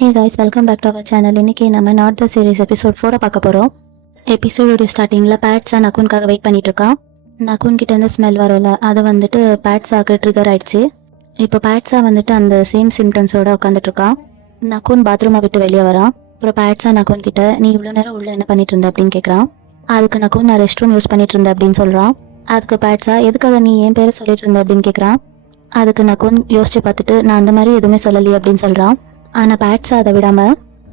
Hey guys, welcome back to our channel. இன்றைக்கி நம்ம not the series episode 4 பார்க்க போகிறோம். எபிசோடோடைய ஸ்டார்டிங்கில் பேட்ஸா நக்குனுக்காக வெயிட் பண்ணிட்டு இருக்கான். நக்குன் கிட்ட இருந்து ஸ்மெல் வரும்ல, அது வந்துட்டு பேட்ஸாக்கு ட்ரிகர் ஆயிடுச்சு. இப்போ பேட்ஸா வந்துட்டு அந்த சேம் சிம்டம்ஸோட உட்காந்துட்டு இருக்கான். நக்குன் பாத்ரூமை விட்டு வெளியே வரான். அப்புறம் பேட்ஸா நக்குன் கிட்ட நீ இவ்வளோ நேரம் உள்ள என்ன பண்ணிட்டு இருந்த அப்படின்னு கேட்குறான். அதுக்கு நக்குன் நான் ரெஸ்ட் ரூம் யூஸ் பண்ணிட்டு இருந்தேன் அப்படின்னு சொல்கிறான். அதுக்கு பேட்ஸா எதுக்காக நீ என் பேரை சொல்லிட்டு இருந்த அப்படின்னு கேட்குறான். அதுக்கு நக்குன் யோசிச்சு பார்த்துட்டு நான் அந்த மாதிரி எதுவுமே சொல்லலையே அப்படின்னு சொல்கிறான். ஆனால் பேட்ஸா அதை விடாம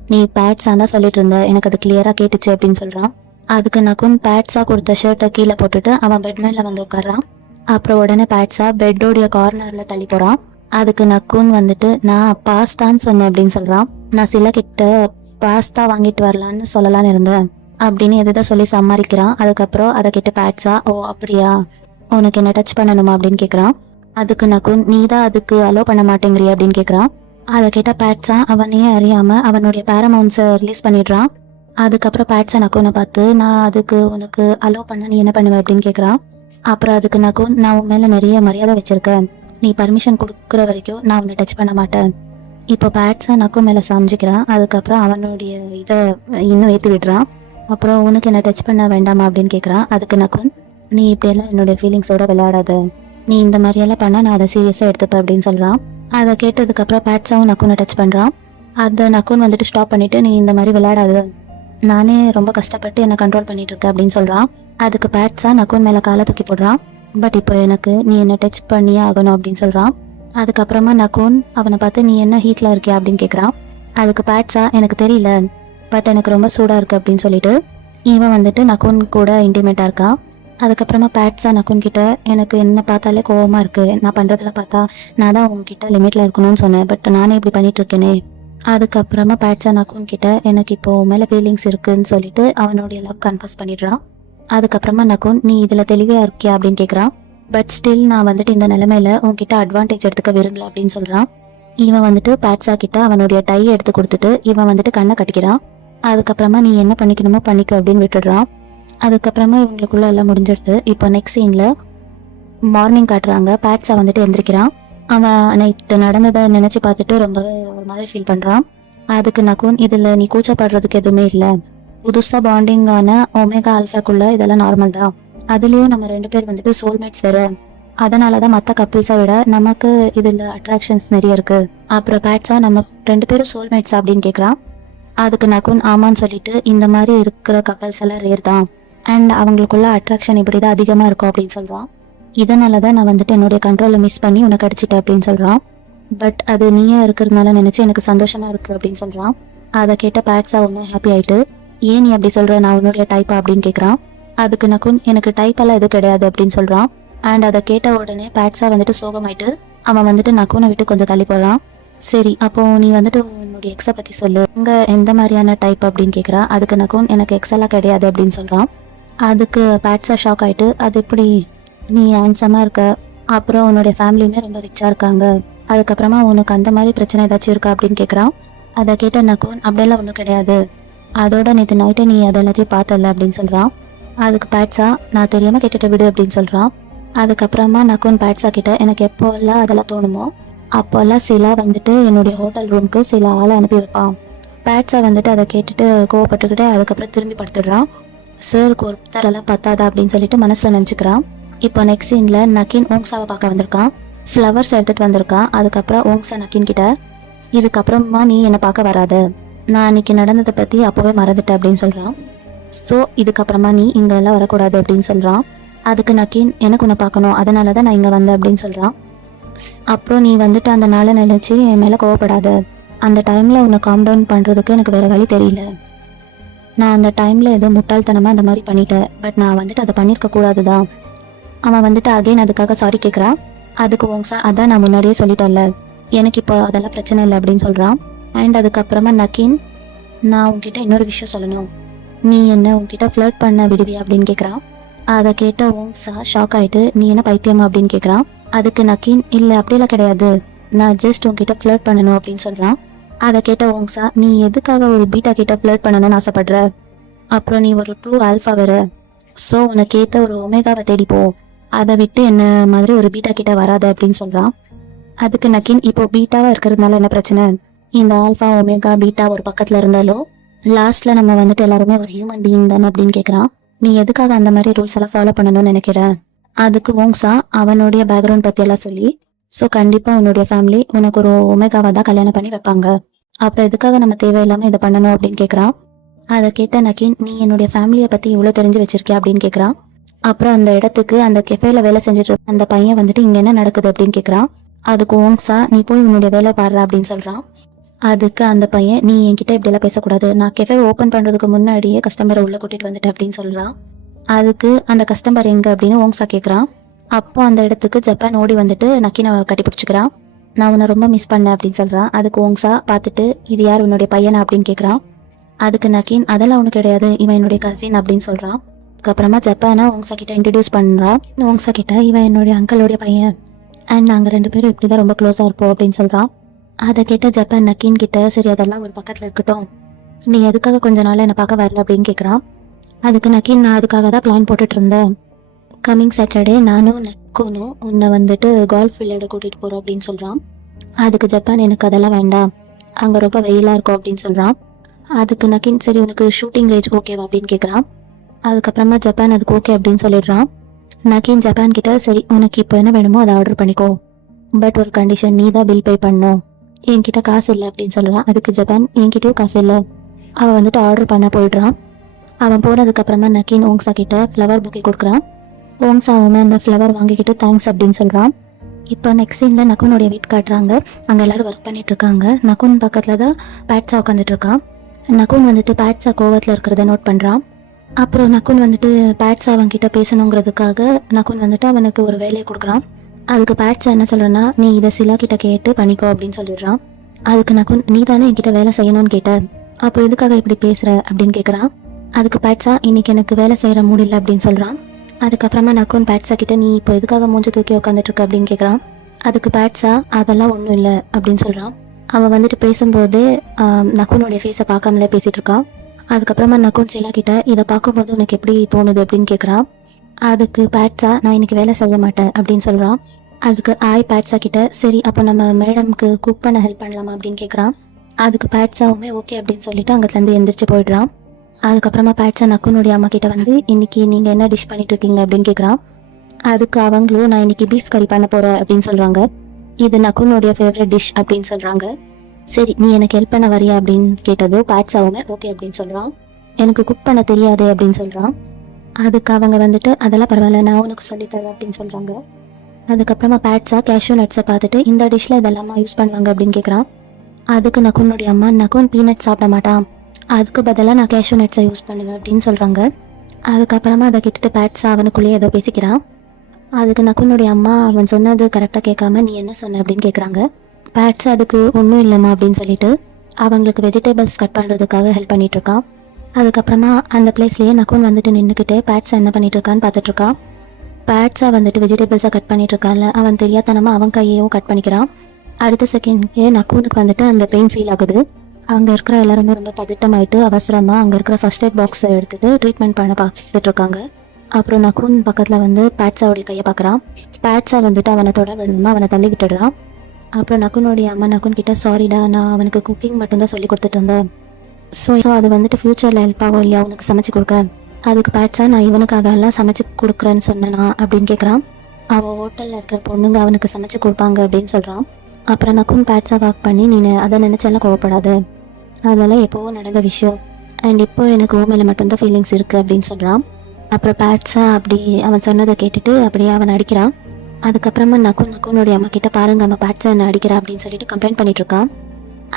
நீ பேட்ஸா தான் சொல்லிட்டு இருந்த, எனக்கு அது கிளியரா கேட்டுச்சு அப்படின்னு சொல்றான். அதுக்கு நக்குன் பேட்ஸா கொடுத்த ஷர்ட்டை கீழே போட்டுட்டு அவன் பெட் மேல வந்து உட்கார்றான். அப்புறம் உடனே பேட்ஸா பெட்டோடைய கார்னர்ல தள்ளி போறான். அதுக்கு நக்குன் வந்துட்டு நான் பாஸ்தான்னு சொன்னேன் அப்படின்னு சொல்றான். நான் சில கிட்ட பாஸ்தா வாங்கிட்டு வரலான்னு சொல்லலான்னு இருந்தேன் அப்படின்னு எதாவது சொல்லி சமாளிக்கிறான். அதுக்கப்புறம் அதை கேட்டு பேட்ஸா ஓ அப்படியா, உனக்கு என்ன டச் பண்ணணுமா அப்படின்னு கேட்குறான். அதுக்கு நக்குன் நீ தான் அதுக்கு அலோ பண்ண மாட்டேங்கிறிய அப்படின்னு கேட்குறான். அதை கேட்ட பேட்ஸா அவனையே அறியாம அவனுடைய பேரமௌண்ட்ஸை ரிலீஸ் பண்ணிடுறான். அதுக்கப்புறம் பேட்ஸா நக்குனை பார்த்து நான் அதுக்கு உனக்கு அலோ பண்ண நீ என்ன பண்ணுவ அப்படின்னு கேட்குறான். அப்புறம் அதுக்கு நக்குன் நான் உன் மேலே நிறைய மரியாதை வச்சிருக்கேன், நீ பர்மிஷன் கொடுக்குற வரைக்கும் நான் உன்னை டச் பண்ண மாட்டேன். இப்போ பேட்ஸா நக்கு மேலே சாஞ்சிக்கிறான். அதுக்கப்புறம் அவனுடைய இதை இன்னும் ஏற்றி விடுறான். அப்புறம் உனக்கு என்ன டச் பண்ண வேண்டாமா அப்படின்னு கேட்குறான். அதுக்கு நக்குன் நீ இப்படியெல்லாம் என்னுடைய ஃபீலிங்ஸோட விளையாடாத, நீ இந்த மாதிரியெல்லாம் பண்ணால் நான் அதை சீரியஸாக எடுத்துப்பேன் அப்படின்னு சொல்கிறான். அதை கேட்டதுக்கப்புறம் பேட்ஸாவும் நக்குனை டச் பண்ணுறான். அதை நக்குன் வந்துட்டு ஸ்டாப் பண்ணிவிட்டு நீ இந்த மாதிரி விளையாடாது, நானே ரொம்ப கஷ்டப்பட்டு என்னை கண்ட்ரோல் பண்ணிட்டு இருக்கேன் அப்படின்னு சொல்கிறான். அதுக்கு பேட்ஸா நக்குன் மேலே காலை தூக்கி போடுறான். பட் இப்போ எனக்கு நீ என்னை டச் பண்ணியே ஆகணும் அப்படின்னு சொல்கிறான். அதுக்கப்புறமா நக்குன் அவனை பார்த்து நீ என்ன ஹீட்டில் இருக்கியா அப்படின்னு கேட்குறான். அதுக்கு பேட்ஸா எனக்கு தெரியல, பட் எனக்கு ரொம்ப சூடாக இருக்குது அப்படின்னு சொல்லிட்டு இவன் வந்துட்டு நக்குன் கூட இன்டிமேட்டாக இருக்கான். அதுக்கப்புறமா பேட்ஸா நக்குன் கிட்ட எனக்கு என்ன பார்த்தாலே கோவமாக இருக்குது, நான் பண்ணுறதுல பார்த்தா நான் தான் உங்ககிட்ட லிமிட்டில் இருக்கணும்னு சொன்னேன், பட் நானே இப்படி பண்ணிட்டு இருக்கேனே. அதுக்கப்புறமா பேட்ஸா நக்குன் கிட்ட எனக்கு இப்போ மேலே ஃபீலிங்ஸ் இருக்குன்னு சொல்லிட்டு அவனுடைய லவ் கன்ஃபஸ் பண்ணிடுறான். அதுக்கப்புறமா நக்குன் நீ இதில் தெளிவாக இருக்கியா அப்படின்னு கேட்குறான். பட் ஸ்டில் நான் வந்துட்டு இந்த நிலைமையில உங்ககிட்ட அட்வான்டேஜ் எடுத்துக்க விரும்பல அப்படின்னு சொல்கிறான். இவன் வந்துட்டு பேட்ஸா கிட்ட அவனுடைய டையை எடுத்து கொடுத்துட்டு இவன் வந்துட்டு கண்ணை கட்டிக்கிறான். அதுக்கப்புறமா நீ என்ன பண்ணிக்கணுமோ பண்ணிக்க அப்படின்னு விட்டுடுறான். அதுக்கப்புறமா இவங்களுக்குள்ள எல்லாம் முடிஞ்சிடுது. இப்போ நெக்ஸ்ட் சீன்ல மார்னிங் காட்டுறாங்க. பேட்ஸா வந்துட்டு எந்திரிக்கிறான். அவன் நைட்டு நடந்ததை நினைச்சு பார்த்துட்டு ரொம்பவே ஒரு மாதிரி ஃபீல் பண்றான். அதுக்கு நக்குன் இதுல நீ கூச்சப்படுறதுக்கு எதுவுமே இல்லை, புதுசா பாண்டிங்கான ஒமேகா ஆல்ஃபாக்குள்ள இதெல்லாம் நார்மல் தான், அதுலயும் நம்ம 2 பேர் வந்துட்டு சோல்மேட்ஸ் வேற, அதனாலதான் மற்ற கப்பிள்ஸை விட நமக்கு இதுல அட்ராக்ஷன்ஸ் நிறைய இருக்கு. அப்புறம் பேட்ஸா நம்ம 2 பேரும் சோல்மேட்ஸ் அப்படின்னு கேட்குறான். அதுக்கு நக்குன் ஆமான்னு சொல்லிட்டு இந்த மாதிரி இருக்கிற கப்பல்ஸ் எல்லாம் ரேர் தான், அண்ட் அவங்களுக்குள்ள அட்ராக்ஷன் இப்படி தான் அதிகமாக இருக்கும் அப்படின்னு சொல்கிறான். இதனால தான் நான் வந்துட்டு என்னுடைய கண்ட்ரோலை மிஸ் பண்ணி உனக்கு அடிச்சிட்டேன் அப்படின்னு சொல்கிறான். பட் அது நீயே இருக்கிறதுனால நினச்சி எனக்கு சந்தோஷமாக இருக்குது அப்படின்னு சொல்கிறான். அதை கேட்ட பேட்ஸா ஒன்று ஹாப்பி ஆகிட்டு ஏன் நீ அப்படி சொல்கிற, நான் உன்னுடைய டைப்பா அப்படின்னு கேட்குறான். அதுக்கு நக்குன் எனக்கு டைப்பெல்லாம் எதுவும் கிடையாது அப்படின்னு சொல்கிறான். அண்ட் அதை கேட்ட உடனே பேட்ஸா வந்துட்டு சோகமாயிட்டு அவன் வந்துட்டு நக்குனை விட்டு கொஞ்சம் தள்ளி போகிறான். சரி அப்போ நீ வந்துட்டு உன்னுடைய எக்ஸை பற்றி சொல்லு, உங்க எந்த மாதிரியான டைப் அப்படின்னு கேட்குறா. அதுக்கு நக்குன் எனக்கு எக்ஸெல்லாம் கிடையாது அப்படின்னு சொல்கிறான். அதுக்கு பேட்ஸா ஷாக் ஆகிட்டு அது எப்படி, நீ ஹேண்ட்ஸமாக இருக்க, அப்புறம் உன்னுடைய ஃபேமிலியுமே ரொம்ப ரிச்சாக இருக்காங்க, அதுக்கப்புறமா உனக்கு அந்த மாதிரி பிரச்சனை ஏதாச்சும் இருக்கா அப்படின்னு கேட்குறான். அதை கேட்ட நக்குன் அப்படியெல்லாம் ஒன்றும் கிடையாது, அதோட நேற்று நைட்டே நீ அதை எல்லாத்தையும் பார்த்தல அப்படின்னு சொல்கிறான். அதுக்கு பேட்ஸா நான் தெரியாமல் கேட்டுட்டு விடு அப்படின்னு சொல்கிறான். அதுக்கப்புறமா நக்குன் பேட்ஸா கிட்ட எனக்கு எப்போல்லாம் அதெல்லாம் தோணுமோ அப்போல்லாம் சிலா வந்துட்டு என்னுடைய ஹோட்டல் ரூமுக்கு சில ஆளை அனுப்பி வைப்பான். பேட்ஸா வந்துட்டு அதை கேட்டுட்டு கோவப்பட்டுக்கிட்டு அதுக்கப்புறம் திரும்பி படுத்துடுறான். சருக்கு ஒருத்தரெல்லாம் பத்தாதா அப்படின்னு சொல்லிட்டு மனசில் நினச்சிக்கிறான். இப்போ நெக்ஸ்ட் சீனில் நக்கின் ஓங்ஸாவை பார்க்க வந்திருக்கான். ஃப்ளவர்ஸ் எடுத்துகிட்டு வந்திருக்கான். அதுக்கப்புறம் ஓங்ஸா நக்கின் கிட்ட இதுக்கப்புறமா நீ என்னை பார்க்க வராத, நான் அன்னைக்கு நடந்ததை பற்றி அப்போவே மறந்துட்டேன் அப்படின்னு சொல்கிறான். ஸோ இதுக்கப்புறமா நீ இங்கெல்லாம் வரக்கூடாது அப்படின்னு சொல்கிறான். அதுக்கு நக்கின் எனக்கு உன்னை பார்க்கணும், அதனால தான் நான் இங்கே வந்தேன் அப்படின்னு சொல்கிறான். அப்புறம் நீ வந்துட்டு அந்த நாளை நினச்சி என் மேலே கோவப்படாத, அந்த டைமில் உன்னை காம் டவுன் பண்ணுறதுக்கு எனக்கு வேறு வழி தெரியல, நான் அந்த டைமில் ஏதோ முட்டாள்தனமாக அந்த மாதிரி பண்ணிட்டேன், பட் நான் வந்துட்டு அதை பண்ணியிருக்க கூடாது தான். அவன் வந்துட்டு அகைன் அதுக்காக சாரி கேட்குறான். அதுக்கு ஓங்ஸா அதான் நான் முன்னாடியே சொல்லிட்டேன்ல, எனக்கு இப்போ அதெல்லாம் பிரச்சனை இல்லை அப்படின்னு சொல்கிறான். அண்ட் அதுக்கப்புறமா நக்கின் நான் உன்கிட்ட இன்னொரு விஷயம் சொல்லணும், நீ என்ன உன்கிட்ட ஃப்ளர்ட் பண்ண விடுவியா அப்படின்னு கேட்குறான். அதை கேட்ட ஓங்ஸா ஷாக் ஆகிட்டு நீ என்ன பைத்தியமா அப்படின்னு கேட்குறான். அதுக்கு நக்கின் இல்லை அப்படியெல்லாம் கிடையாது, நான் ஜஸ்ட் உன்கிட்ட ஃப்ளர்ட் பண்ணணும் அப்படின்னு சொல்கிறான். அதை கேட்ட ஓங்ஸா நீ எதுக்காக ஒரு பீட்டா கிட்ட ஃப்ளர்ட் பண்ணணும்னு ஆசைப்படுற, அப்புறம் நீ ஒரு ட்ரூ ஆல்ஃபா வேற, ஸோ உனக்கு ஏற்ற ஒரு ஒமேகாவை தேடிப்போ, அதை விட்டு என்ன மாதிரி ஒரு பீட்டா கிட்ட வராத அப்படின்னு சொல்கிறான். அதுக்கு நக்கின் இப்போ பீட்டாவாக இருக்கிறதுனால என்ன பிரச்சனை, இந்த ஆல்ஃபா ஒமேகா பீட்டா ஒரு பக்கத்துல இருந்தாலும் லாஸ்ட்ல நம்ம வந்துட்டு எல்லாருமே ஒரு ஹியூமன் பீயிங் தானே அப்படின்னு கேட்குறான். நீ எதுக்காக அந்த மாதிரி ரூல்ஸ் எல்லாம் ஃபாலோ பண்ணணும்னு நினைக்கிற? அதுக்கு ஓங்ஸா அவனுடைய பேக்ரவுண்ட் பத்தி எல்லாம் சொல்லி, ஸோ கண்டிப்பா உன்னுடைய ஃபேமிலி உனக்கு ஒரு ஒமேகாவை தான் கல்யாணம் பண்ணி வைப்பாங்க, அப்புறம் எதுக்காக நம்ம தேவையில்லாம இதை பண்ணணும் அப்படின்னு கேட்குறான். அதை கேட்ட நக்கீன், நீ என்னுடைய ஃபேமிலியை பத்தி இவ்வளோ தெரிஞ்சு வச்சிருக்கியா அப்படின்னு கேட்குறான். அப்புறம் அந்த இடத்துக்கு அந்த கெஃபேல வேலை செஞ்சுட்டு இருக்க அந்த பையன் வந்துட்டு இங்க என்ன நடக்குது அப்படின்னு கேட்குறான். அதுக்கு ஓங்ஸா, நீ போய் உன்னுடைய வேலை பாடுற அப்படின்னு சொல்றான். அதுக்கு அந்த பையன், நீ என்கிட்ட இப்படி எல்லாம் பேசக்கூடாது, நான் கெஃபே ஓப்பன் பண்றதுக்கு முன்னாடியே கஸ்டமரை உள்ள கூட்டிட்டு வந்துட்டேன் அப்படின்னு சொல்றான். அதுக்கு அந்த கஸ்டமர் எங்க அப்படின்னு ஓங்ஸா கேட்குறான். அப்போ அந்த இடத்துக்கு ஜப்பான் ஓடி வந்துட்டு நக்கீனை கட்டி பிடிச்சிக்கிறான். நான் உன்னை ரொம்ப மிஸ் பண்ணேன் அப்படின்னு சொல்றான். அதுக்கு ஓங்ஸா பார்த்துட்டு, இது யார் உன்னுடைய பையனா அப்படின்னு கேட்குறான். அதுக்கு நக்கீன், அதெல்லாம் ஒன்றும் கிடையாது, இவன் என்னுடைய கசின் அப்படின்னு சொல்றான். அதுக்கப்புறமா ஜப்பானா ஓங்ஸா கிட்ட இன்ட்ரடியூஸ் பண்றான். ஓங்ஸா கிட்ட, இவன் என்னுடைய அங்கிளோடைய பையன் அண்ட் நாங்கள் 2 பேரும் இப்படிதான் ரொம்ப க்ளோஸா இருப்போம் அப்படின்னு சொல்றான். அதை கேட்ட ஜப்பான் நக்கீன் கிட்ட, சரி அதெல்லாம் ஒரு பக்கத்துல இருக்கட்டும், நீ எதுக்காக கொஞ்ச நாள் என்னை பார்க்க வரல அப்படின்னு கேட்குறான். அதுக்கு நக்கீன், நான் அதுக்காக தான் பிளான் போட்டுட்டு இருந்தேன், கம்மிங் சாட்டர்டே நானும் நக்கூனும் உன்னை வந்துட்டு கால்ஃப் விளையாட கூட்டிட்டு போறோம் அப்படின்னு சொல்றான். அதுக்கு ஜப்பான், எனக்கு அதெல்லாம் வேண்டாம், அங்க ரொம்ப வெயிலா இருக்கும் அப்படின்னு சொல்றான். அதுக்கு நக்கீன், சரி உனக்கு ஷூட்டிங் ரேஞ்ச் ஓகேவா அப்படின்னு கேட்குறான். அதுக்கப்புறமா ஜப்பான் அதுக்கு ஓகே அப்படின்னு சொல்லிடுறான். நக்கீன் ஜப்பான் கிட்ட, சரி உனக்கு இப்போ என்ன வேணுமோ அதை ஆர்டர் பண்ணிக்கோ, பட் ஒரு கண்டிஷன், நீ தான் பில் பே பண்ணணும், என்கிட்ட காசு இல்லை அப்படின்னு சொல்றான். அதுக்கு ஜப்பான், என்கிட்டயும் காசு இல்லை. அவன் வந்துட்டு ஆர்டர் பண்ண போயிடுறான். அவன் போனதுக்கு அப்புறமா நக்கீன் ஓங்ஸா கிட்ட ஃப்ளவர் புக்கே கொடுக்குறான். ஓங்ஸாவுமே அந்த ஃப்ளவர் வாங்கிக்கிட்டு தேங்க்ஸ் அப்படின்னு சொல்றான். இப்போ நெக்ஸ்ட் சீன்ல நக்குனுடைய வீட் காட்டுறாங்க. அங்க எல்லாரும் ஒர்க் பண்ணிட்டு இருக்காங்க. நக்குன் பக்கத்துல தான் பேட்ஸா உட்காந்துட்டு இருக்கான். நக்குன் வந்துட்டு பேட்ஸா கோவத்துல இருக்கிறத நோட் பண்றான். அப்புறம் நக்குன் வந்துட்டு பேட்ஸா அவன்கிட்ட பேசணுங்கிறதுக்காக நக்குன் வந்துட்டு அவனுக்கு ஒரு வேலையை கொடுக்குறான். அதுக்கு பேட்ஸா என்ன சொல்றேன்னா, நீ இதை சிலா கிட்ட கேட்டு பண்ணிக்கோ அப்படின்னு சொல்லிடுறான். அதுக்கு நக்குன், நீ தானே என்கிட்ட வேலை செய்யணும்னு கேட்ட, அப்போ எதுக்காக இப்படி பேசுற அப்படின்னு கேட்குறான். அதுக்கு பேட்ஸா, இன்னைக்கு எனக்கு வேலை செய்யற முடியல அப்படின்னு சொல்றான். அதுக்கப்புறமா நக்குன் பேட்ஸா கிட்ட, நீ இப்போ எதுக்காக மூஞ்சி தூக்கி உட்காந்துட்டு இருக்க அப்படின்னு கேட்குறான். அதுக்கு பேட்ஸா, அதெல்லாம் ஒன்றும் இல்லை அப்படின்னு சொல்றான். அவன் வந்துட்டு பேசும்போதே நக்குனுடைய ஃபேஸை பார்க்காமலே பேசிட்டு இருக்கான். அதுக்கப்புறமா நக்குன் சிலா கிட்ட, இதை பார்க்கும்போது உனக்கு எப்படி தோணுது அப்படின்னு கேட்குறான். அதுக்கு பேட்ஸா, நான் இன்னைக்கு வேலை செய்ய மாட்டேன் அப்படின்னு சொல்றான். அதுக்கு பேட்ஸா கிட்ட, சரி அப்போ நம்ம மேடம்க்கு குக் பண்ண ஹெல்ப் பண்ணலாமா அப்படின்னு கேட்குறான். அதுக்கு பேட்ஸாவுமே ஓகே அப்படின்னு சொல்லிட்டு அங்கத்துலேருந்து எந்திரிச்சு போயிடுறான். அதுக்கப்புறமா பேட்ஸா நக்குனுடைய அம்மா கிட்ட வந்து, இன்னைக்கு நீங்க என்ன டிஷ் பண்ணிட்டு இருக்கீங்க அப்படின்னு கேட்குறான். அதுக்கு அவங்களும், நான் இன்னைக்கு பீஃப் கறி பண்ண போறேன் அப்படின்னு சொல்றாங்க. இது நக்குனுடைய ஃபேவரட் டிஷ் அப்படின்னு சொல்றாங்க. சரி நீ எனக்கு ஹெல்ப் பண்ண வரியா அப்படின்னு கேட்டதோ பேட்ஸாவுமே ஓகே அப்படின்னு சொல்றான். எனக்கு குக் பண்ண தெரியாது அப்படின்னு சொல்றான். அதுக்கு அவங்க வந்துட்டு, அதெல்லாம் பரவாயில்ல, நான் உனக்கு சொல்லித்தரேன் அப்படின்னு சொல்றாங்க. அதுக்கப்புறமா பேட்ஸா கேஷ்யூ நட்ஸை பார்த்துட்டு, இந்த டிஷ்ல இதெல்லாமா யூஸ் பண்ணுவாங்க அப்படின்னு கேட்குறான். அதுக்கு நக்குனுடைய அம்மா, நக்குன் பீனட் சாப்பிட மாட்டான், அதுக்கு பதிலாக நான் கேஷ்யூ நட்ஸை யூஸ் பண்ணுவேன் அப்படின்னு சொல்றாங்க. அதுக்கப்புறமா அதை கேட்டுட்டு பேட்ஸா அவனுக்குள்ளேயே ஏதோ பேசிக்கிறான். அதுக்கு நக்குனுடைய அம்மா, அவன் சொன்னது கரெக்டாக கேட்காம நீ என்ன சொன்ன அப்படின்னு கேட்குறாங்க. பேட்ஸா அதுக்கு ஒன்றும் இல்லைம்மா அப்படின்னு சொல்லிட்டு அவங்களுக்கு வெஜிடபிள்ஸ் கட் பண்ணுறதுக்காக ஹெல்ப் பண்ணிட்டு இருக்கான். அதுக்கப்புறமா அந்த பிளேஸ்லேயே நக்குன் வந்துட்டு நின்றுக்கிட்டு பேட்ஸா என்ன பண்ணிட்டு இருக்கான்னு பார்த்துட்டு இருக்கான். பேட்ஸா வந்துட்டு வெஜிடபிள்ஸை கட் பண்ணிட்டு இருக்கான்ல, அவன் தெரியாதனமா அவன் கையையும் கட் பண்ணிக்கிறான். அடுத்த செகண்ட்கே நக்குனுக்கு வந்துட்டு அந்த பெயின் ஃபீல் ஆகுது. அங்கே இருக்கிற எல்லாருமே ரொம்ப பதட்டமாயிட்டு அவசரமாக அங்கே இருக்கிற ஃபர்ஸ்ட் எய்ட் பாக்ஸை எடுத்துட்டு ட்ரீட்மெண்ட் பண்ண பார்த்துட்டு இருக்காங்க. அப்புறம் நக்குன் பக்கத்தில் வந்து பேட்ஸாவுடைய கையை பார்க்குறான். பேட்ஸா வந்துட்டு அவனை தொட விடணுமா அவனை தள்ளி விட்டுடுறான். அப்புறம் நக்குனுடைய அம்மா நக்குன் கிட்ட, சாரிடா, நான் அவனுக்கு குக்கிங் மட்டும்தான் சொல்லி கொடுத்துட்டு இருந்தேன், ஸோ அது வந்துட்டு ஃப்யூச்சரில் ஹெல்ப் ஆகும் இல்லையா உனக்கு சமைச்சு கொடுக்க. அதுக்கு பேட்ஸா, நான் இவனுக்காக எல்லாம் சமைச்சு கொடுக்குறேன்னு சொன்னேனா அப்படின்னு கேட்குறான். அவள் ஹோட்டலில் இருக்கிற பொண்ணுங்க அவனுக்கு சமைச்சு கொடுப்பாங்க அப்படின்னு சொல்கிறான். அப்புறம் நக்குன் பேட்ஸா வாக் பண்ணி, நீ அதை நினச்சாலும் கோவப்படாது, அதெல்லாம் எப்போவோ நடந்த விஷயம், அண்ட் இப்போ எனக்கு மேலே மட்டும்தான் ஃபீலிங்ஸ் இருக்குது அப்படின்னு சொல்கிறான். அப்புறம் பேட்ஸா அப்படி அவன் சொன்னதை கேட்டுட்டு அப்படியே அவன் அடிக்கிறான். அதுக்கப்புறமா நக்குனுடைய அம்மா கிட்ட, பாருங்க அம்மா பேட்ஸா என்ன அடிக்கிறா அப்படின்னு சொல்லிட்டு கம்ப்ளைண்ட் பண்ணிட்டு இருக்கான்.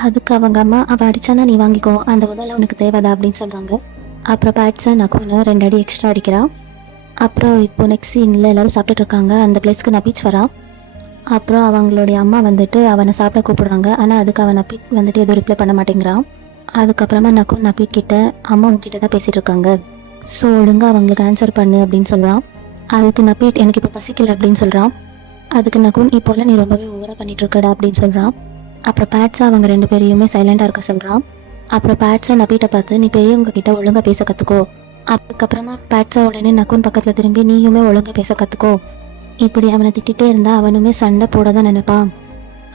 அதுக்கு அவங்க அம்மா, அவள் அடிச்சானா நீ வாங்கிக்கோ, அந்த உதவிலாம் உனக்கு தேவைதா அப்படின்னு சொல்கிறாங்க. அப்புறம் பேட்ஸா நக்குன்னு 2 அடி எக்ஸ்ட்ரா அடிக்கிறான். அப்புறம் இப்போ நெக்ஸ்ட் சீனில் எல்லாரும் சாப்பிட்டுட்டு இருக்காங்க. அந்த பிளேஸ்க்கு நபீச் வரான். அப்புறம் அவங்களுடைய அம்மா வந்துட்டு அவனை சாப்பிட கூப்பிடுறாங்க. ஆனால் அதுக்கு அவன் நபீட் வந்துட்டு எதுவும் ரிப்ளை பண்ண மாட்டேங்கிறான். அதுக்கப்புறமா நபீட் கிட்ட, அம்மா உங்ககிட்ட தான் பேசிட்டு இருக்காங்க, ஸோ ஒழுங்கா அவங்களுக்கு ஆன்சர் பண்ணு அப்படின்னு சொல்கிறான். அதுக்கு நபீட், எனக்கு இப்போ பசிக்கல அப்படின்னு சொல்கிறான். அதுக்கு நக்குன், இப்போல்லாம் நீ ரொம்பவே ஓவராக பண்ணிட்டு இருக்கடா அப்படின்னு சொல்கிறான். அப்புறம் பேட்ஸா அவங்க 2 பேரையுமே சைலண்டாக இருக்க சொல்கிறான். அப்புறம் பேட்ஸா நபீட்டை பார்த்து, நீ பெரியவங்க கிட்ட ஒழுங்காக பேச கற்றுக்கோ. அதுக்கப்புறமா பேட்ஸா உடனே நக்குன் பக்கத்தில் திரும்பி, நீயுமே ஒழுங்காக பேச கற்றுக்கோ, இப்படி அவனை திட்டிகிட்டே இருந்தால் அவனுமே சண்டை போட தான் நினைப்பான்,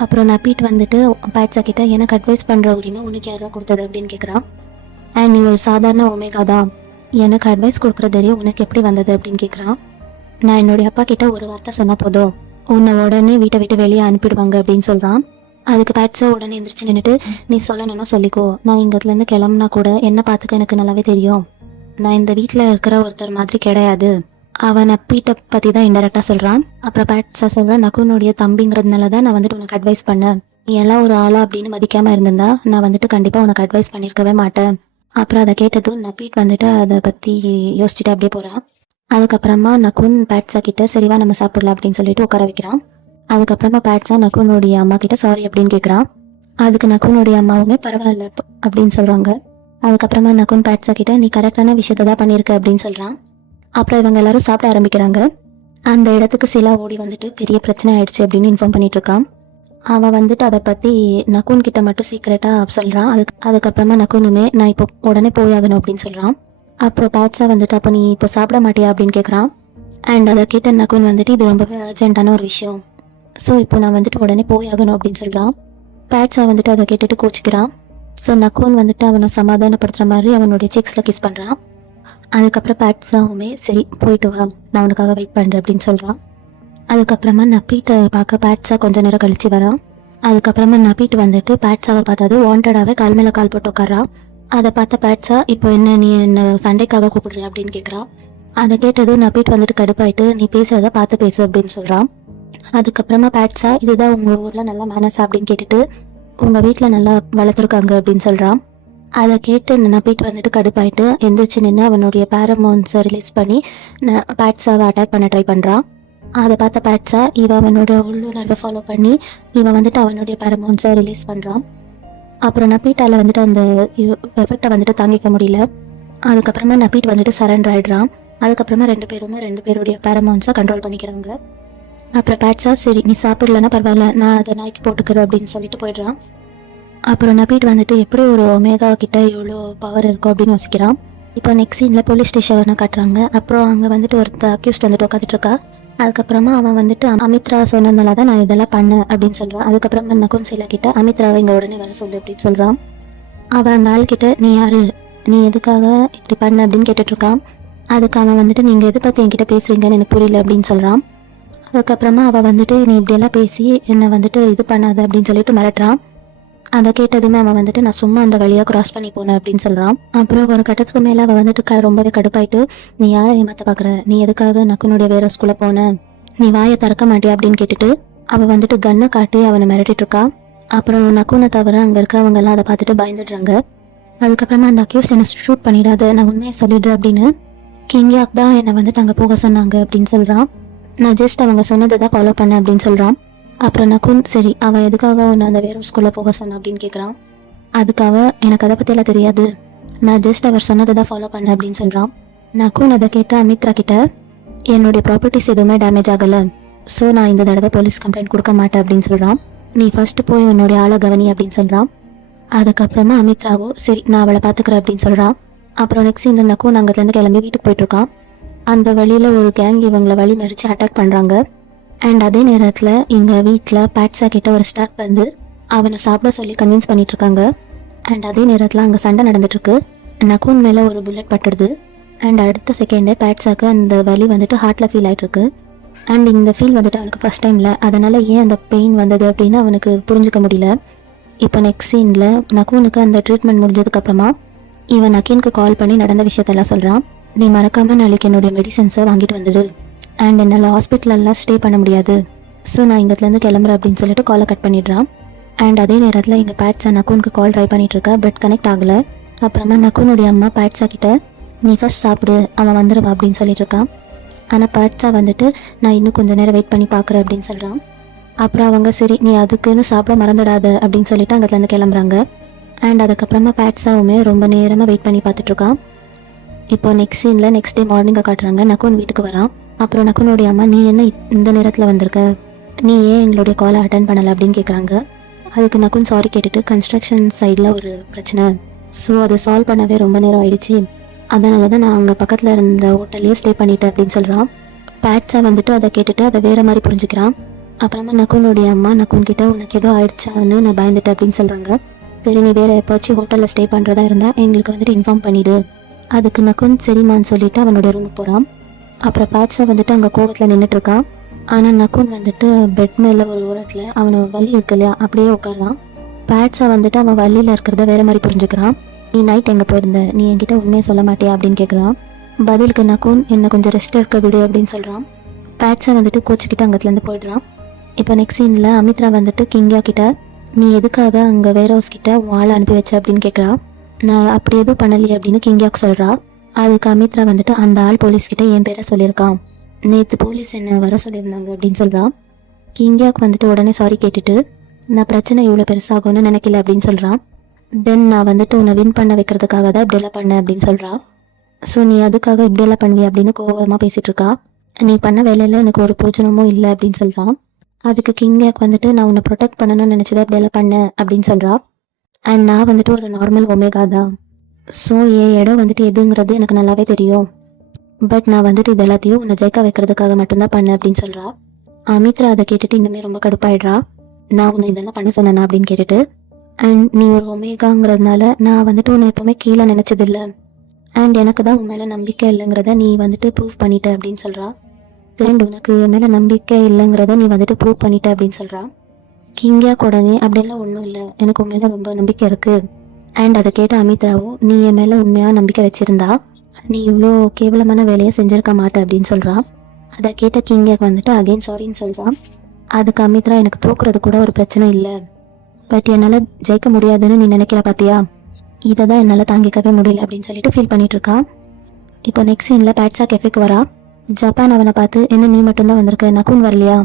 அப்புறம் நப்பீட் வந்துட்டு பேட்ஸா கிட்ட எனக்கு அட்வைஸ் பண்ணுற உரிமை உனக்கு யாரா கொடுத்தது அப்படின்னு கேட்குறான். அண்ட் நீ ஒரு சாதாரண ஒமேகா தான், எனக்கு அட்வைஸ் கொடுக்குற தெரியும் உனக்கு எப்படி வந்தது அப்படின்னு கேட்குறான். நான் என்னுடைய அப்பா கிட்ட ஒரு வார்த்தை சொன்னால் போதும், உன்னை உடனே வீட்டை விட்டு வெளியே அனுப்பிடுவாங்க அப்படின்னு சொல்கிறான். அதுக்கு பேட்ஸா உடனே எந்திரிச்சு நின்றுட்டு, நீ சொல்லணும்னா சொல்லிக்கோ, நான் இங்கத்துலேருந்து கிளம்புனா கூட என்ன பார்த்துக்க எனக்கு நல்லாவே தெரியும், நான் இந்த வீட்டில் இருக்கிற ஒருத்தர் மாதிரி கிடையாது. அவன் நப்பீட்டை பற்றி தான் இன்டெரக்டாக சொல்கிறான். அப்புறம் பேட்ஸா சொல்கிறேன், நக்குனுடைய தம்பிங்கிறதுனால தான் நான் வந்துட்டு உனக்கு அட்வைஸ் பண்ணேன், நீ எல்லாம் ஒரு ஆளா அப்படின்னு மதிக்காமல் இருந்திருந்தா நான் வந்துட்டு கண்டிப்பாக உனக்கு அட்வைஸ் பண்ணியிருக்கவே மாட்டேன். அப்புறம் அதை கேட்டதும் நப்பீட் வந்துட்டு அதை பற்றி யோசிச்சுட்டு அப்படியே போகிறான். அதுக்கப்புறமா நக்குன் பேட்ஸா கிட்ட சரிவா நம்ம சாப்பிடலாம் அப்படின்னு சொல்லிட்டு உட்கார வைக்கிறான். அதுக்கப்புறமா பேட்ஸா நக்குனுடைய அம்மா கிட்ட சாரி அப்படின்னு கேட்குறான். அதுக்கு நக்குனுடைய அம்மாவுமே பரவாயில்ல அப்படின்னு சொல்கிறாங்க. அதுக்கப்புறமா நக்குன் பேட்ஸா கிட்ட நீ கரெக்டான விஷயத்த தான் பண்ணியிருக்க அப்படின்னு சொல்கிறான். அப்புறம் இவங்க எல்லாரும் சாப்பிட ஆரம்பிக்கிறாங்க. அந்த இடத்துக்கு சிலா ஓடி வந்துட்டு பெரிய பிரச்சனை ஆயிடுச்சு அப்படின்னு இன்ஃபார்ம் பண்ணிட்டு இருக்கான். அவன் வந்துட்டு அதை பற்றி நக்குன் கிட்ட மட்டும் சீக்கிரட்டாக சொல்கிறான். அதுக்கப்புறமா நக்குனுமே நான் இப்போ உடனே போயாகணும் அப்படின்னு சொல்கிறான். அப்புறம் பேட்ஸா வந்துட்டு அப்போ நீ இப்போ சாப்பிட மாட்டியா அப்படின்னு கேட்குறான். அண்ட் அதை கேட்ட நக்குன் வந்துட்டு இது ரொம்பவே அர்ஜென்ட்டான ஒரு விஷயம், ஸோ இப்போ நான் வந்துட்டு உடனே போயாகணும் அப்படின்னு சொல்கிறான். பேட்ஸா வந்துட்டு அதை கேட்டுட்டு கோச்சிக்கிறான். ஸோ நக்குன் வந்துட்டு அவனை சமாதானப்படுத்துகிற மாதிரி அவனுடைய செக்ஸில் கிஸ் பண்ணுறான். அதுக்கப்புறம் பேட்ஸாவுமே சரி போயிட்டு வா, நான் உனக்காக வெயிட் பண்ணுறேன் அப்படின்னு சொல்கிறான். அதுக்கப்புறமா நப்பீட்டை பார்க்க பேட்ஸா கொஞ்சம் நேரம் கழிச்சு வரான். அதுக்கப்புறமா நப்பீட் வந்துட்டு பேட்ஸாவை பார்த்தது வாண்டடாகவே கால் மேலே கால் போட்டு உட்காரான். அதை பார்த்த பேட்ஸா இப்போ என்ன நீ என்ன சண்டைக்காக கூப்பிடுறியா அப்படின்னு கேட்குறான். அதை கேட்டதும் நப்பீட் வந்துட்டு கடுப்பாயிட்டு நீ பேசுறத பார்த்து பேசு அப்படின்னு சொல்கிறான். அதுக்கப்புறமா பேட்ஸா இதுதான் உங்கள் ஊரில் நல்லா மேனஸ் அப்படின்னு கேட்டுட்டு உங்கள் வீட்டில் நல்லா வளர்த்துருக்காங்க அப்படின்னு சொல்கிறான். அதை கேட்டு நப்பீட் வந்துட்டு கடுப்பாயிட்டு எந்திரிச்சு நின்று அவனுடைய பேரமோன்ஸை ரிலீஸ் பண்ணி பேட்ஸாவை அட்டாக் பண்ண ட்ரை பண்ணுறான். அதை பார்த்த பேட்ஸா இவன் அவனோட உள்ளுணர்வை ஃபாலோ பண்ணி இவன் வந்துட்டு அவனுடைய பேரமோன்ஸை ரிலீஸ் பண்ணுறான். அப்புறம் நப்பீட்டால் வந்துட்டு அந்த எஃபெக்டை வந்துட்டு தாங்கிக்க முடியல. அதுக்கப்புறமா நப்பீட் வந்துட்டு சரண்டர் ஆகிடுறான். அதுக்கப்புறமா ரெண்டு பேருடைய பேரமோன்ஸை கண்ட்ரோல் பண்ணிக்கிறாங்க. அப்புறம் பேட்ஸா சரி நீ சாப்பிடலன்னா பரவாயில்ல, நான் அதை நாய்க்கு போட்டுக்கிறேன் அப்படின்னு சொல்லிட்டு போயிடுறான். அப்புறம் நப்பீட் வந்துட்டு எப்படி ஒரு ஒமேகா கிட்ட எவ்வளோ பவர் இருக்கும் அப்படின்னு யோசிக்கிறான். இப்போ நெக்ஸ்ட் சீனில் போலீஸ் ஸ்டேஷனை காட்டுறாங்க. அப்புறம் அங்கே வந்துட்டு ஒருத்தர் அக்யூஸ்ட் வந்துட்டு உட்காந்துட்டு இருக்கா. அதுக்கப்புறமா அவன் வந்துட்டு அமித்ரா சொன்னதுனால தான் நான் இதெல்லாம் பண்ணேன் அப்படின்னு சொல்கிறான். அதுக்கப்புறமா நக்குன் சிலா கிட்ட அமித்ராவை இங்கே உடனே வர சொல்லு அப்படின்னு சொல்கிறான். அவன் அந்த ஆள்கிட்ட நீ யாரு, நீ எதுக்காக இப்படி பண்ண அப்படின்னு கேட்டுட்ருக்கான். அதுக்கு அவன் வந்துட்டு நீங்கள் எதை பற்றி என்கிட்ட பேசுகிறீங்கன்னு எனக்கு புரியல அப்படின்னு சொல்கிறான். அதுக்கப்புறமா அவள் வந்துட்டு நீ இப்படியெல்லாம் பேசி என்னை வந்துட்டு இது பண்ணாத அப்படின்னு சொல்லிட்டு மிரட்டுறான். அதை கேட்டதுமே அவன் வந்துட்டு நான் சும்மா அந்த வழியாக கிராஸ் பண்ணி போனேன் அப்படின்னு சொல்கிறான். அப்புறம் ஒரு கட்டத்துக்கு மேலே அவள் வந்துட்டு ரொம்பவே கடுப்பாயிட்டு நீ யாரை ஏமாற்ற பார்க்குற, நீ எதுக்காக நக்குனுடைய வேற ஸ்கூலில் போன, நீ வாயை திறக்க மாட்டியா அப்படின்னு கேட்டுட்டு அவள் வந்துட்டு கன்னை காட்டி அவனை மிரட்டிட்டு இருக்கா. அப்புறம் நக்குனை தவிர அங்கே இருக்கிறவங்க எல்லாம் அதை பார்த்துட்டு பயந்துடுறாங்க. அதுக்கப்புறமா அந்த அக்யூஸ் என்னை ஷூட் பண்ணிடாத, நான் உண்மையை சொல்லிடுறேன் அப்படின்னு கிங்யாக் தான் என்னை வந்துட்டு அங்கே போக சொன்னாங்க அப்படின்னு சொல்கிறான். நான் ஜஸ்ட் அவங்க சொன்னதை தான் ஃபாலோ பண்ணேன் அப்படின்னு சொல்கிறான். அப்புறம் நக்குன் சரி அவன் எதுக்காக ஒன்று அந்த வேற ஸ்கூலில் போக சொன்னான் அப்படின்னு கேட்குறான். அதுக்காக எனக்கு அதை பற்றியெல்லாம் தெரியாது, நான் ஜஸ்ட் அவர் சொன்னதை தான் ஃபாலோ பண்ணேன் அப்படின்னு சொல்கிறான். நக்குன் அதை கேட்ட அமித்ரா கிட்ட என்னுடைய ப்ராப்பர்ட்டிஸ் எதுவுமே டேமேஜ் ஆகலை, ஸோ நான் இந்த தடவை போலீஸ் கம்ப்ளைண்ட் கொடுக்க மாட்டேன் அப்படின்னு சொல்கிறான். நீ ஃபர்ஸ்ட்டு போய் உன்னுடைய ஆளை கவனி அப்படின்னு சொல்கிறான். அதுக்கப்புறமா அமித்ராவோ சரி நான் அவளை பார்த்துக்கிறேன் அப்படின்னு சொல்கிறான். அப்புறம் நெக்ஸ்ட் இந்த நக்குன் அங்கேருந்து கிளம்பி வீட்டுக்கு போயிட்டுருக்கான். அந்த வழியில் ஒரு கேங் இவங்களை வழி மறித்து அட்டாக் பண்ணுறாங்க. அண்ட் அதே நேரத்தில் எங்கள் வீட்டில் பேட்ஸா கிட்ட ஒரு ஸ்டாஃப் வந்து அவனை சாப்பிட சொல்லி கன்வின்ஸ் பண்ணிகிட்ருக்காங்க. அண்ட் அதே நேரத்தில் அங்கே சண்டை நடந்துட்டுருக்கு. நக்குன் மேலே ஒரு புல்லட் பட்டுடுது. அண்ட் அடுத்த செகண்டே பேட்ஸாக்கு அந்த வலி வந்துட்டு ஹார்ட்டில் ஃபீல் ஆகிட்டுருக்கு. அண்ட் இந்த ஃபீல் வந்துட்டு அவனுக்கு ஃபஸ்ட் டைமில், அதனால் ஏன் அந்த பெயின் வந்தது அப்படின்னு அவனுக்கு புரிஞ்சுக்க முடியல. இப்போ நெக்ஸ்ட் சீனில் நக்குனுக்கு அந்த ட்ரீட்மெண்ட் முடிஞ்சதுக்கப்புறமா இவன் நக்கீனுக்கு கால் பண்ணி நடந்த விஷயத்தெல்லாம் சொல்கிறான். நீ மறக்காமல் நாளைக்கு என்னுடைய மெடிசன்ஸை வாங்கிட்டு வந்துடு, அண்ட் என்னால் ஹாஸ்பிட்டலெல்லாம் ஸ்டே பண்ண முடியாது, ஸோ நான் இங்கேருந்து கிளம்புறேன் அப்படின்னு சொல்லிட்டு காலை கட் பண்ணிடுறான். அண்ட் அதே நேரத்தில் எங்கள் பேட்ஸா நக்குனுக்கு கால் ட்ரை பண்ணிகிட்ருக்கா, பட் கனெக்ட் ஆகலை. அப்புறமா நக்குனுடைய அம்மா பேட்ஸா கிட்ட நீ ஃபர்ஸ்ட் சாப்பிடு, அவன் வந்துடுவா அப்படின்னு சொல்லிட்டு இருக்கான். ஆனால் பேட்ஸா வந்துட்டு நான் இன்னும் கொஞ்சம் நேரம் வெயிட் பண்ணி பார்க்குறேன் அப்படின்னு சொல்கிறான். அப்புறம் அவங்க சரி நீ அதுக்குன்னு சாப்பிட மறந்துடாத அப்படின்னு சொல்லிட்டு அங்கேருந்து கிளம்புறாங்க. அண்ட் அதுக்கப்புறமா பேட்ஸாவுமே ரொம்ப நேரமாக வெயிட் பண்ணி பார்த்துட்ருக்கான். இப்போ நெக்ஸ்ட் சீனில் நெக்ஸ்ட் டே மார்னிங்கை காட்டுறாங்க. நக்குன் வீட்டுக்கு வரான். அப்புறம் நக்குனுடைய அம்மா நீ என்ன இந்த நேரத்தில் வந்திருக்க, நீ ஏன் எங்களுடைய காலை அட்டன் பண்ணலை அப்படின்னு கேட்குறாங்க. அதுக்கு நக்குன் சாரி கேட்டுட்டு கன்ஸ்ட்ரக்ஷன் சைடில் ஒரு பிரச்சனை, ஸோ அதை சால்வ் பண்ணவே ரொம்ப நேரம் ஆயிடுச்சு, அதனால தான் நான் அங்கே பக்கத்தில் இருந்த ஹோட்டல்லையே ஸ்டே பண்ணிட்டேன் அப்படின்னு சொல்கிறான். பேட்ஸா வந்துட்டு அதை கேட்டுட்டு அதை வேறு மாதிரி புரிஞ்சுக்கிறான். அப்புறமா நக்குனுடைய அம்மா நக்குன் கிட்ட உனக்கு ஏதோ ஆயிடுச்சான்னு நான் பயந்துட்டேன் அப்படின்னு சொல்கிறாங்க. சரி நீ வேறு எப்போச்சும் ஹோட்டலில் ஸ்டே பண்ணுறதா இருந்தால் எங்களுக்கு வந்துட்டு இன்ஃபார்ம் பண்ணிவிடு. அதுக்கு நக்குன் சரிம்மான்னு சொல்லிவிட்டு அவனோட ரூமுக்கு போகிறான். அப்புறம் பேட்ஸை வந்துட்டு அங்கே கோவத்தில் நின்றுட்டுருக்கான். ஆனால் நக்குன் வந்துட்டு பெட் மேலே ஒரு ஓரத்தில் அவனை வலி இருக்கு இல்லையா அப்படியே உட்காரான். பேட்ஸை வந்துட்டு அவன் வலியில் இருக்கிறத வேறு மாதிரி புரிஞ்சுக்கிறான். நீ நைட் எங்கே போயிருந்த, நீ என்கிட்ட உண்மையை சொல்ல மாட்டியா அப்படின்னு கேட்குறான். பதிலுக்கு நக்குன் என்னை கொஞ்சம் ரெஸ்ட் எடுக்க விடு அப்படின்னு சொல்கிறான். பேட்ஸை வந்துட்டு கோச்சிக்கிட்டு அங்கத்துலேருந்து போயிடுறான். இப்போ நெக்ஸ்ட் சீனில் அமித்ரா வந்துட்டு கிங்கா கிட்ட நீ எதுக்காக அங்கே வேர் ஹவுஸ் கிட்ட உன் ஆளை அனுப்பி வச்ச அப்படின்னு கேட்குறா. நான் அப்படி எதுவும் பண்ணலையே அப்படின்னு கிங்கியாவுக்கு சொல்கிறா. அதுக்கு அமித்ரா வந்துட்டு அந்த ஆள் போலீஸ்கிட்ட என் பேரை சொல்லியிருக்கான், நேற்று போலீஸ் என்னை வர சொல்லியிருந்தாங்க அப்படின்னு சொல்கிறான். கிங்கியாவுக்கு வந்துட்டு உடனே சாரி கேட்டுட்டு நான் பிரச்சனை இவ்வளோ பெருசாகும்னு நினைக்கல அப்படின்னு சொல்கிறான். தென் நான் வந்துட்டு உன்னை வின் பண்ண வைக்கிறதுக்காக தான் இப்படியெல்லாம் பண்ணேன் அப்படின்னு சொல்கிறா. ஸோ நீ அதுக்காக இப்படியெல்லாம் பண்ணுவி அப்படின்னு கோபமாக பேசிகிட்டு இருக்கா. நீ பண்ண வேலையில் எனக்கு ஒரு பிரோஜனமும் இல்லை அப்படின்னு சொல்கிறான். அதுக்கு கிங்கியாக்கு வந்துட்டு நான் உன்னை ப்ரொடெக்ட் பண்ணணும்னு நினச்சதை அப்படியெல்லாம் பண்ணேன் அப்படின்னு சொல்கிறா. அண்ட் நான் வந்துட்டு ஒரு நார்மல் ஒமேகா தான். ஸோ என் இடம் வந்துட்டு எதுங்கிறது எனக்கு நல்லாவே தெரியும். பட் நான் வந்துட்டு இது எல்லாத்தையும் உன்னை ஜெயிக்க வைக்கிறதுக்காக மட்டும்தான் பண்ணேன் அப்படின்னு சொல்கிறா. அமித்ரா அதை கேட்டுட்டு இன்னுமே ரொம்ப கடுப்பாயிடுறா. நான் உன்னை இதெல்லாம் பண்ண சொன்னேனா அப்படின்னு கேட்டுட்டு, அண்ட் நீ ஒரு ஒமேகாங்கிறதுனால நான் வந்துட்டு உன்னை எப்போவுமே கீழே நினச்சதில்லை. அண்ட் எனக்கு தான் உன் மேலே நம்பிக்கை இல்லைங்கிறத நீ வந்துட்டு ப்ரூவ் பண்ணிட்ட அப்படின்னு சொல்கிறா. அண்ட் உனக்கு என் மேலே நம்பிக்கை இல்லைங்கிறத நீ வந்துட்டு ப்ரூவ் பண்ணிட்ட அப்படின்னு சொல்கிறா. கிங்கியாக்கு உடனே அப்படியெல்லாம் ஒன்றும் இல்லை, எனக்கு உன் மேலே ரொம்ப நம்பிக்கை இருக்குது. அண்ட் அதை கேட்ட அமித்ராவும் நீ என் மேலே உண்மையாக நம்பிக்கை வச்சுருந்தா நீ இவ்வளோ கேவலமான வேலையை செஞ்சுருக்க மாட்டே அப்படின்னு சொல்கிறான். அதை கேட்ட கிங்கியாக்கு வந்துட்டு அகெயின் சாரின்னு சொல்கிறான். அதுக்கு அமித்ரா எனக்கு தோக்குறது கூட ஒரு பிரச்சனை இல்லை, பட் என்னால் ஜெயிக்க முடியாதுன்னு நீ நினைக்கிற பார்த்தியா, இதை தான் என்னால் தாங்கிக்கவே முடியல அப்படின்னு சொல்லிட்டு ஃபீல் பண்ணிட்டு இருக்கான். இப்போ நெக்ஸ்ட் சீனில் பேட்ஸா கெஃபேக்கு வரா. ஜப்பான் அவனை பார்த்து என்ன நீ மட்டும்தான் வந்திருக்க, நக்குன் வரலையா?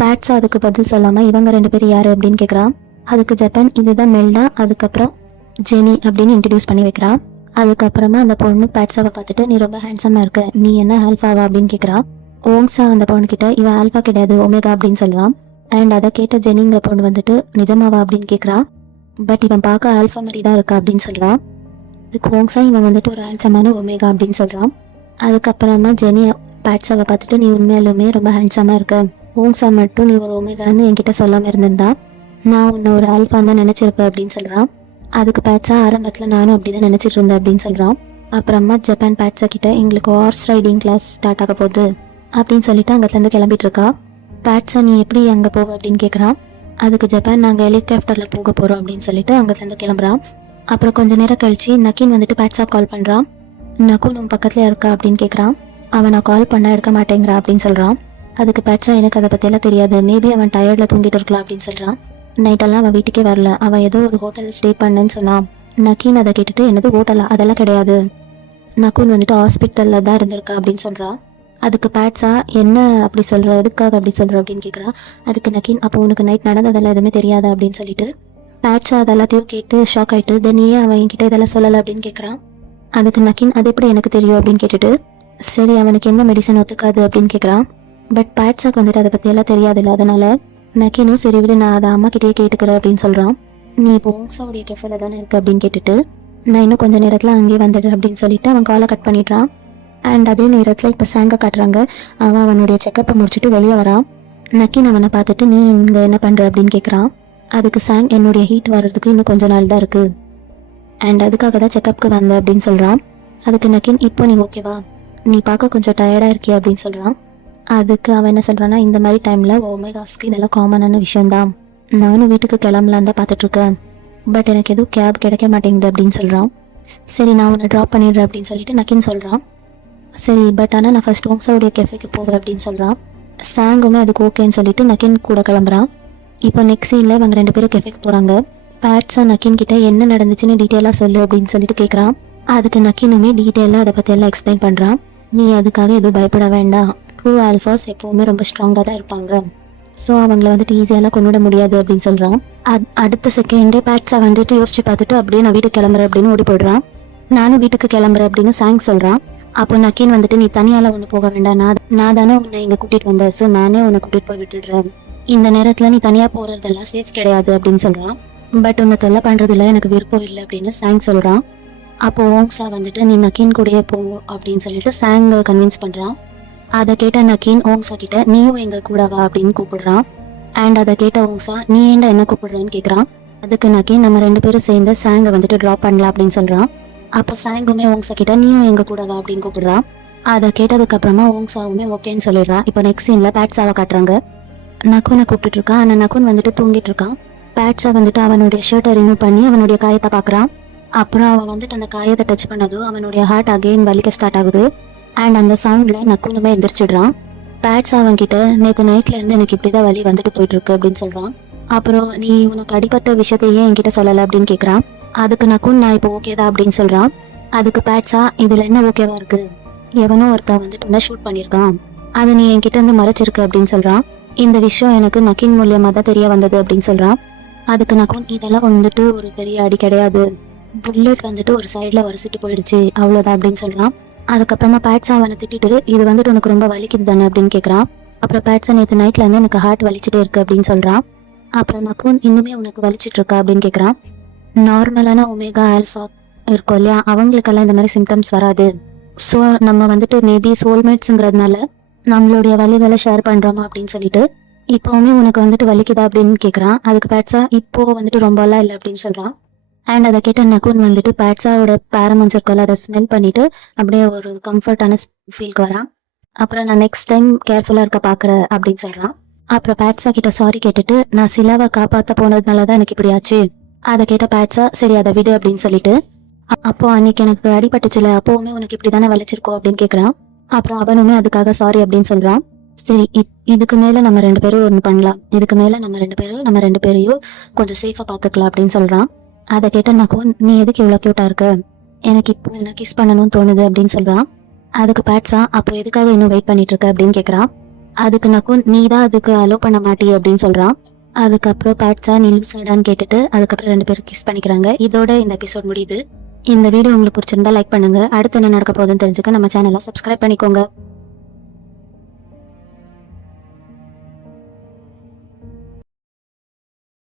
பேட்ஸா அதுக்கு பதில் சொல்லாமல் இவங்க 2 பேர் யார் அப்படின்னு கேட்குறான். அதுக்கு ஜப்பான் இதுதான் மெல்டா, அதுக்கப்புறம் ஜெனி அப்படின்னு இன்ட்ரடியூஸ் பண்ணி வைக்கிறான். அதுக்கப்புறமா அந்த பொண்ணு பேட்ஸாவை பார்த்துட்டு நீ ரொம்ப ஹேண்ட்ஸமாக இருக்க, நீ என்ன ஆல்ஃபாவா அப்படின்னு கேட்குறா. ஓங்ஸா அந்த பொண்ணுக்கிட்ட இவன் ஆல்ஃபா கிடையாது ஒமேகா அப்படின்னு சொல்கிறான். அண்ட் அதை கேட்ட ஜெனிங்கிற பொண்ணு வந்துட்டு நிஜமாவா அப்படின்னு கேட்குறா. பட் இவன் பார்க்க ஆல்ஃபா மாதிரி தான் இருக்கா அப்படின்னு சொல்கிறான். இதுக்கு ஓங்ஸா இவன் வந்துட்டு ஒரு ஹேண்ட்ஸமான ஒமேகா அப்படின்னு சொல்கிறான். அதுக்கப்புறமா ஜெனி பேட்ஸாவை பார்த்துட்டு நீ உண்மையாலுமே ரொம்ப ஹேண்ட்ஸமாக இருக்க, ஓங்ஸா மட்டும் நீ ஒரு ஒமேகான்னு என்கிட்ட சொல்லாமல் இருந்திருந்தா நான் உன்னை ஒரு ஆல்ஃபான் தான் நினச்சிருப்பேன் அப்படின்னு சொல்கிறான். அதுக்கு பேட்ஸா ஆரம்பத்தில் நானும் அப்படி தான் நினச்சிட்டு இருந்தேன் அப்படின்னு சொல்கிறான். அப்புறமா ஜப்பான் பேட்ஸா கிட்ட எங்களுக்கு ஹார்ஸ் ரைடிங் கிளாஸ் ஸ்டார்ட் ஆக போகுது அப்படின்னு சொல்லிட்டு அங்கேருந்து கிளம்பிட்டு இருக்கா. பேட்ஸா நீ எப்படி அங்கே போக அப்படின்னு கேட்குறான். அதுக்கு ஜப்பான் நாங்கள் ஹெலிகாப்டரில் போக போகிறோம் அப்படின்னு சொல்லிட்டு அங்கேருந்து கிளம்புறான். அப்புறம் கொஞ்ச நேரம் கழிச்சு நக்கீன் வந்துட்டு பேட்ஸா கால் பண்ணுறான். நக்குன் உன் பக்கத்தில் இருக்கா அப்படின்னு கேட்குறான். அவன் நான் கால் பண்ண எடுக்க மாட்டேங்கிறா அப்படின்னு சொல்கிறான். அதுக்கு பேட்ஸா எனக்கு அதை பற்றியெல்லாம் தெரியாது, மேபி அவன் டயர்டில் தூங்கிட்டு இருக்கலாம் அப்படின்னு சொல்கிறான். நைட்டெல்லாம் அவன் வீட்டுக்கே வரல, அவன் ஏதோ ஒரு ஹோட்டலில் ஸ்டே பண்ணுன்னு சொன்னான். நக்கீன் அதை கேட்டுட்டு என்னது ஹோட்டலா, அதெல்லாம் கிடையாது, நக்குன் வந்துட்டு ஹாஸ்பிட்டலில் தான் இருந்திருக்கா அப்படின்னு சொல்கிறான். அதுக்கு பேட்ஸா என்ன அப்படி சொல்கிற, எதுக்காக அப்படி சொல்கிற அப்படின்னு கேட்குறான். அதுக்கு நக்கீன் அப்போ உனக்கு நைட் நடந்ததெல்லாம் எதுவுமே தெரியாதா அப்படின்னு சொல்லிட்டு பேட்ஸா அதெல்லாத்தையும் கேட்டு ஷாக் ஆகிட்டு தென் ஏன் அவன் என்கிட்ட இதெல்லாம் சொல்லலை அப்படின்னு கேட்குறான். அதுக்கு நக்கீன் அது எப்படி எனக்கு தெரியும் அப்படின்னு கேட்டுட்டு சரி அவனுக்கு எந்த மெடிசன் ஒத்துக்காது அப்படின்னு கேட்குறான். பட் பேட்ஸாக்கு வந்துட்டு அதை பற்றியெல்லாம் தெரியாதுல்ல, அதனால நக்கீனும் சரி விடு நான் அதை அம்மா கிட்டேயே கேட்டுக்கிறேன் அப்படின்னு சொல்கிறான். நீ இப்போ ஓங்ஸாவுடைய கெஃபேல தானே இருக்கு அப்படின்னு கேட்டுட்டு நான் இன்னும் கொஞ்சம் நேரத்தில் அங்கேயே வந்துடுறேன் அப்படின்னு சொல்லிட்டு அவன் காலை கட் பண்ணிடுறான். அண்ட் அதே நேரத்தில் இப்போ சாங்கை காட்டுறாங்க. அவன் அவனுடைய செக்கப்பை முடிச்சுட்டு வெளியே வரான். நக்கீன் அவனை பார்த்துட்டு நீ இங்கே என்ன பண்ணுற அப்படின்னு கேட்குறான். அதுக்கு சாங் என்னுடைய ஹீட் வர்றதுக்கு இன்னும் கொஞ்சம் நாள் தான் இருக்குது அண்ட் அதுக்காக தான் செக்கப்புக்கு வந்தேன் அப்படின்னு சொல்கிறான். அதுக்கு நக்கீன் இப்போ நீ ஓகேவா, நீ பார்க்க கொஞ்சம் டயர்டாக இருக்கிய அப்படின்னு சொல்கிறான். அதுக்கு அவன் என்ன சொல்கிறான்னா இந்த மாதிரி டைமில் ஒமேகாஸ்க்கு இதெல்லாம் காமனான விஷயந்தான், நானும் வீட்டுக்கு கிளம்பலான் தான் பார்த்துட்ருக்கேன், பட் எனக்கு எதுவும் கேப் கிடைக்க மாட்டேங்குது அப்படின்னு சொல்கிறான். சரி நான் உன்னை ட்ராப் பண்ணிடுறேன் அப்படின்னு சொல்லிட்டு நக்கீன் சொல்கிறான். சரி பட் ஆனால் நான் ஃபர்ஸ்ட் ஓங்ஸாவுடைய கெஃபேக்கு போவேன் அப்படின்னு சொல்கிறான். சாங்குமே அதுக்கு ஓகேன்னு சொல்லிட்டு நக்கீன் கூட கிளம்புறான். இப்போ நெக்ஸ்ட் சீனில் இவங்க 2 பேரும் கெஃபேக்கு போகிறாங்க. பேட்ஸா நக்கீன் கிட்ட என்ன நடந்துச்சுன்னு டீட்டெயிலாக சொல்லு அப்படின்னு சொல்லிட்டு கேட்குறான். அதுக்கு நக்கீனுமே டீட்டெயிலாக அதை பற்றி எல்லாம் எக்ஸ்பிளைன் பண்ணுறான். நீ அதுக்காக எதுவும் பயப்பட வேண்டாம், ட்ரூ ஆல்ஃபாஸ் எப்போவுமே ரொம்ப ஸ்ட்ராங்காக தான் இருப்பாங்க, ஸோ அவங்கள வந்துட்டு ஈஸியாலாம் கொண்டுவிட முடியாது அப்படின்னு சொல்கிறான். அடுத்த செகண்டே பேட்ஸா வந்துட்டு யோசிச்சு பார்த்துட்டு அப்படியே நான் வீட்டுக்கு கிளம்புறேன் அப்படின்னு ஓடி போயிடுறான். நானும் வீட்டுக்கு கிளம்புறேன் அப்படின்னு சாங் சொல்கிறான். அப்போ நக்கீன் வந்துட்டு நீ தனியால் ஒன்று போக வேண்டாம், நான் தானே உன்னை இங்கே கூட்டிகிட்டு வந்தேன், ஸோ நானே உன்னை கூட்டிகிட்டு போய் விட்டுடுறேன், இந்த நேரத்தில் நீ தனியாக போகிறதெல்லாம் சேஃப் கிடையாது அப்படின்னு சொல்கிறான். பட் உன்னை தொல்லை பண்ணுறதுல எனக்கு விருப்பம் இல்லை அப்படின்னு சாங் சொல்கிறான். அப்போ ஓங்ஸா வந்துட்டு நீ நக்கீன் கூடயே போ அப்படின்னு சொல்லிட்டு சாங்கை கன்வின்ஸ் பண்ணுறான். அதை கேட்ட நக்கீன் ஓங்ஸா கிட்ட நீயும் எங்கள் கூட வா அப்படின்னு கூப்பிடுறான். அண்ட் அதை கேட்ட ஓங்ஸா நீ ஏன்டா என்ன கூப்பிடுறேன்னு கேட்குறான். அதுக்கு நக்கீன் நம்ம 2 பேரும் சேர்ந்து சாங்கை வந்துட்டு ட்ராப் பண்ணலாம் அப்படின்னு சொல்கிறான். அப்போ சாங்குமே ஓங்ஸா கிட்ட நீயும் எங்க கூட வா அப்படின்னு கூப்பிடுறான். அதை கேட்டதுக்கு அப்புறமா ஓங்ஸாவுமே ஓகேன்னு சொல்லிடுறான். இப்போ நெக்ஸ்ட் சீனில் பேட்ஸாவை காட்டுறாங்க. நக்குனை கூப்பிட்டுட்டு இருக்கான். ஆனால் நக்குன் வந்துட்டு தூங்கிட்டு இருக்கான். பேட்ஸா வந்துட்டு அவனுடைய ஷர்ட்டை ரிமூவ் பண்ணி அவனுடைய காயத்தை பார்க்குறான். அப்புறம் அவன் வந்துட்டு அந்த காயத்தை டச் பண்ணதும் அவனுடைய ஹார்ட் அகெயின் வலிக்க ஸ்டார்ட் ஆகுது. அண்ட் அந்த சவுண்டில் நக்குனுமே எந்திரிச்சிடுறான். பேட்ஸ் அவன்கிட்ட நேற்று நைட்ல இருந்து எனக்கு இப்படிதான் வலி வந்துட்டு போயிட்டு இருக்கு அப்படின்னு சொல்றான். அப்புறம் நீ உனக்கு அடிபட்ட விஷயத்தையே என்கிட்ட சொல்லலை அப்படின்னு கேட்குறான். அதுக்கு நக்குன் நான் இப்போ ஓகேதா அப்படின்னு சொல்றான். அதுக்கு பேட்ஸா இதுல என்ன ஓகேவா இருக்கு, எவனோ ஒருத்தன் வந்துட்டு ஷூட் பண்ணியிருக்கான், அதை நீ என்கிட்ட இருந்து மறைச்சிருக்கு அப்படின்னு சொல்றான். இந்த விஷயம் எனக்கு நக்கின் மூலியமா தான் தெரிய வந்தது அப்படின்னு சொல்றான். அதுக்கு நக்குன் இதெல்லாம் வந்துட்டு ஒரு பெரிய அடி கிடையாது, புல்லட் வந்துட்டு ஒரு சைட்ல வரிசிட்டு போயிடுச்சு அவ்வளவுதான் அப்படின்னு சொல்றான். அதுக்கப்புறமா பேட்ஸா அவனை திட்டிட்டு இது வந்துட்டு உனக்கு ரொம்ப வலிக்குது தானே அப்படின்னு கேட்குறான். அப்புறம் பேட்ஸா நேற்று நைட்ல இருந்து எனக்கு ஹார்ட் வலிச்சுட்டே இருக்கு அப்படின்னு சொல்றான். அப்புறம் நக்குன் இன்னுமே உனக்கு வலிச்சிட்டு இருக்கா அப்படின்னு கேட்குறான். நார்மலான ஒமேகா ஆல்ஃபா இருக்கும் இல்லையா, அவங்களுக்கெல்லாம் இந்த மாதிரி சிம்டம்ஸ் வராது. ஸோ நம்ம வந்துட்டு மேபி சோல்மேட்ஸுங்கிறதுனால நம்மளுடைய வலிகளை ஷேர் பண்றோமா அப்படின்னு சொல்லிட்டு இப்போவுமே உனக்கு வந்துட்டு வலிக்குதா அப்படின்னு கேட்குறான். அதுக்கு பேட்ஸா இப்போ வந்துட்டு ரொம்பலாம் இல்லை அப்படின்னு சொல்றான். அண்ட் அதை கேட்ட நக்குன் வந்துட்டு பேட்ஸாவோட பேரமன்ஸ் இருக்கல அதை ஸ்மெல் பண்ணிட்டு அப்படியே ஒரு கம்ஃபர்டான ஃபீல்க்கு வரான். அப்புறம் நான் நெக்ஸ்ட் டைம் கேர்ஃபுல்லாக இருக்க பார்க்குறேன் அப்படின்னு சொல்கிறான். அப்புறம் பேட்ஸா கிட்ட சாரி கேட்டுட்டு நான் சிலாவை காப்பாற்ற போனதுனால தான் எனக்கு இப்படி ஆச்சு. அதை கேட்ட பேட்ஸா சரி அதை விடு அப்படின்னு சொல்லிட்டு அப்போ அன்னைக்கு எனக்கு அடிபட்டுச்சுல அப்போவுமே உனக்கு இப்படி தானே வலிச்சிருக்கோம் அப்படின்னு கேட்குறான். அப்புறம் அவனுமே அதுக்காக சாரி அப்படின்னு சொல்கிறான். சரி இதுக்கு மேலே நம்ம 2 பேரும் ஒன்று பண்ணலாம், இதுக்கு மேலே நம்ம ரெண்டு பேரையும் கொஞ்சம் சேஃபாக பார்த்துக்கலாம் அப்படின்னு சொல்கிறான். அதை கேட்ட நக்குன் நீ எதுக்கு இவ்வளோ க்யூட்டா இருக்க, எனக்கு இப்போ என்ன கிஸ் பண்ணணும்னு தோணுது அப்படின்னு சொல்றான். அதுக்கு பேட்ஸா அப்போ எதுக்காக இன்னும் வெயிட் பண்ணிட்டு இருக்க அப்படின்னு கேட்குறான். அதுக்கு நக்குன் நீ தான் அதுக்கு அலோ பண்ண மாட்டி அப்படின்னு சொல்றான். அதுக்கப்புறம் பேட்ஸா நீ லூசாடான்னு கேட்டுட்டு அதுக்கப்புறம் 2 பேரும் கிஸ் பண்ணிக்கிறாங்க. இதோட இந்த எபிசோட் முடியுது. இந்த வீடியோ உங்களுக்கு பிடிச்சிருந்தா லைக் பண்ணுங்க. அடுத்து என்ன நடக்க போகுதுன்னு தெரிஞ்சுக்க நம்ம சேனலை சப்ஸ்கிரைப் பண்ணிக்கோங்க.